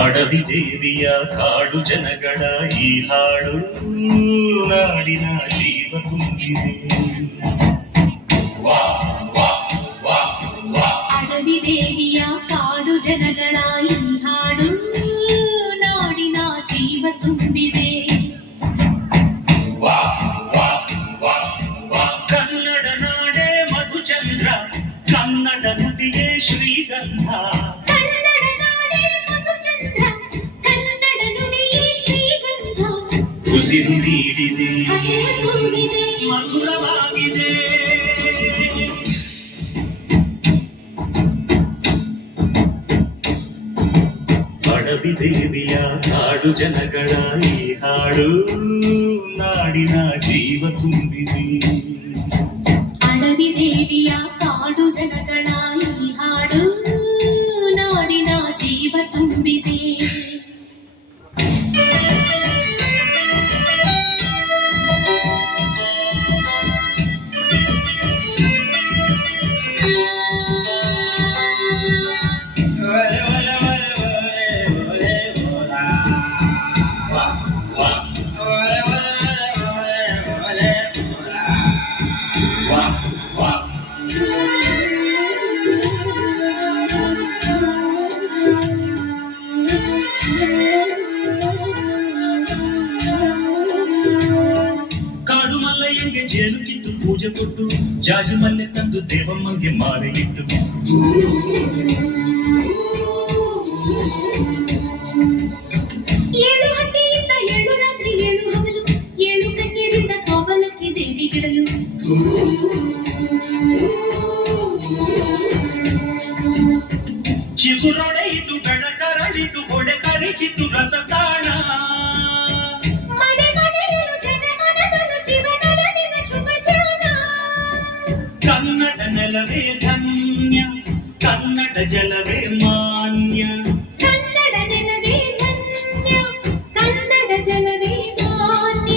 ಅಡವಿ ದೇವಿಯ ಕಾಡು ಜನಗಳ ಈ ಹಾಡು ನಾಡಿನ ಜೀವ ತುಂಬಿದೆ. ಅಡವಿ ದೇವಿಯ ಕಾಡು ಜನಗಳ ಈ ಹಾಡು ನಾಡಿನ ಜೀವ ತುಂಬಿದೆ. ಕನ್ನಡ ನಾಡೆ ಮಧುಚಂದ್ರ, ಕನ್ನಡ ನುಡಿಗೆ ಶ್ರೀಗಂಧ. ಉಸಿರು ನೀಡಿದೆ, ಮಧುರವಾಗಿದೆ. ಅಡವಿ ದೇವಿಯ ಕಾಡು ಜನಗಳ ಈ ಹಾಡು ನಾಡಿನ ಜೀವ ತುಂಬಿದೆ. ಅಡವಿ ದೇವಿಯ ಕಾಡು ಜನಗಳ ಈ ಹಾಡು ನಾಡಿನ ಜೀವ ತುಂಬಿದೆ. ಕಾಡು ಮಲ್ಲಯ್ಯಂಗೆ ಜೇನು ಕಿತ್ತು ಪೂಜೆ ಕೊಟ್ಟು, ಜಾಜು ಮಲ್ಲೆ ತಂದು ದೇವಮ್ಮಗೆ ಮಾಲೆ ಇಟ್ಟು, ಏಳು ಹಟ್ಟಿಯಿಂದ ಏಳು ರಾತ್ರಿ ಏಳು ಹಗಲು, ಏಳು ಕಣ್ಣೀರಿಂದ ಸೋಬಲಕ್ಕೆ ದೇವಿಗಿಡಲು, ಚಿಗುರೊಡೆಯಿತು ಬೆಳಕರಳಿತು ಹೊಡೆ ಕರಿಸಿತು ರಸತಾಣ. ಮನೆ ಮನೆಯಲ್ಲೂ ಜನಮನದಲ್ಲೂ ಶಿವನೊಲವಿನ ಶುಭಜಾನ. ಕನ್ನಡ ನೆಲವೇ ಧನ್ಯ, ಕನ್ನಡ ಜಲವೇ ಮಾನ್ಯ. ಕನ್ನಡ ನೆಲವೇ ಧನ್ಯ, ಕನ್ನಡ ಜಲವೇ ಮಾನ್ಯ.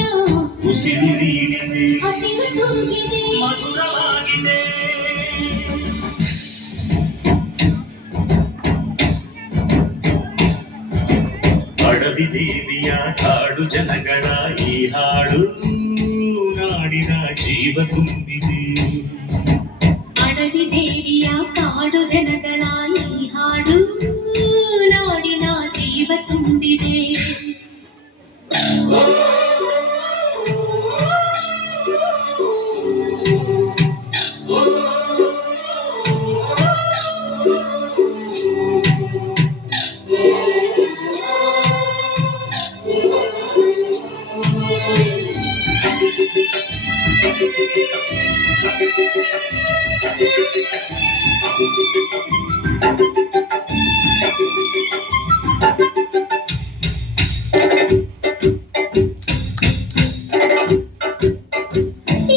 ಉಸಿರು ನೀಡಿದೆ, ಹಸಿರು ತೂಗಿದೆ, ಮಧುರವಾಗಿದೆ. ಅಡವಿ ದೇವಿಯ ಕಾಡು ಜನಗಳ ಈ ಹಾಡು ನಾಡಿನ ಜೀವ ತುಂಬಿದೆ. ಅಡವಿ ದೇವಿಯ ಕಾಡು ಜನಗಳ ಈ ಹಾಡು ನಾಡಿನ ಜೀವ ತುಂಬಿದೆ.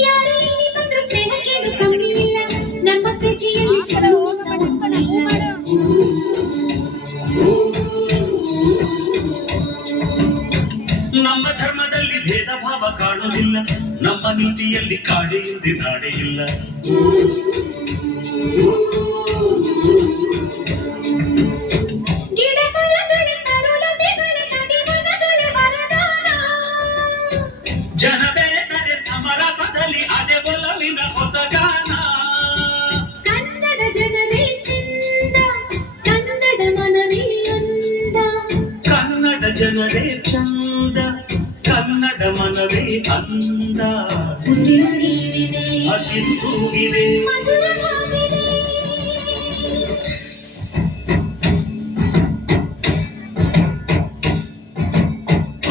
ಯಾರೇ ಇಲ್ಲಿ ಬಂದ್ರು ಸ್ನೇಹಕ್ಕೇನು ಕಮ್ಮಿ ಇಲ್ಲ, ನಮ್ಮ ಪ್ರೀತಿಯಲ್ಲಿ ನಮ್ಮ ಧರ್ಮದಲ್ಲಿ ಭೇದ ಭಾವ ಕಾಣುವುದಿಲ್ಲ, ನಮ್ಮ ನೀತಿಯಲ್ಲಿ ಕಾಡೆ ಇಲ್ಲದೆ ನಾಡೆ ಇಲ್ಲ. ಗಿಡ ಮರಗಳೇ ತರುಲತೆಗಳೇ ಕಡಿಮನಗಳೇ ವರದಾನ. ಜನ ಬೆರೆತರೆ ಸಮರಸದಲ್ಲಿ ಅದೇ ಒಲವಿನ ಹೊಸಗಾನ. ಕನ್ನಡ ಜನರೇ ಚಂದ, ಕನ್ನಡ ಮನವೇ ಅಂದ. ಕನ್ನಡ ಜನರೇ ಚಂದ, ಕನ್ನಡ ಮನವೇ ಅಂದ. ಉಸಿರು ನೀಡಿದೆ, ಹಸಿರು ತೂಗಿದೆ, ಮಧುರವಾಗಿದೆ.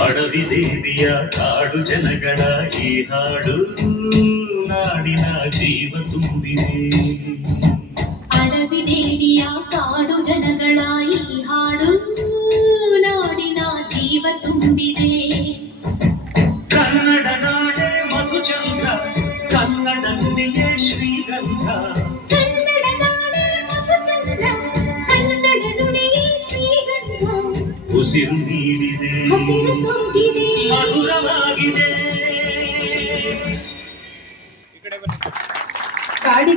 ಅಡವಿ ದೇವಿಯ ಕಾಡು ಜನಗಳ ಈ ಹಾಡು ನಾಡಿನ ಜೀವ ತುಂಬಿದೆ. ಅಡವಿ ತುಂಬಿದೇಡಿಯ ಕಾಡು ಜನಗಳ ಈ ಹಾಡು ನಾಡಿನ ಜೀವ ತುಂಬಿದೆ. ಕನ್ನಡ ನಾಡೆ ಮಧುಚಂದ್ರ, ಕನ್ನಡ ನುಡಿಯೇ ಶ್ರೀಗಂಧ. ಕನ್ನಡ ನಾಡೆ ಮಧುಚಂದ್ರ, ಕನ್ನಡ ನುಡಿಯೇ ಶ್ರೀಗಂಧ. ಉಸಿರು ನೀಡಿದೆ, ಹಸಿರು ತೂಗಿದೆ, ಮಧುರವಾಗಿದೆ. ಕಾಡಿ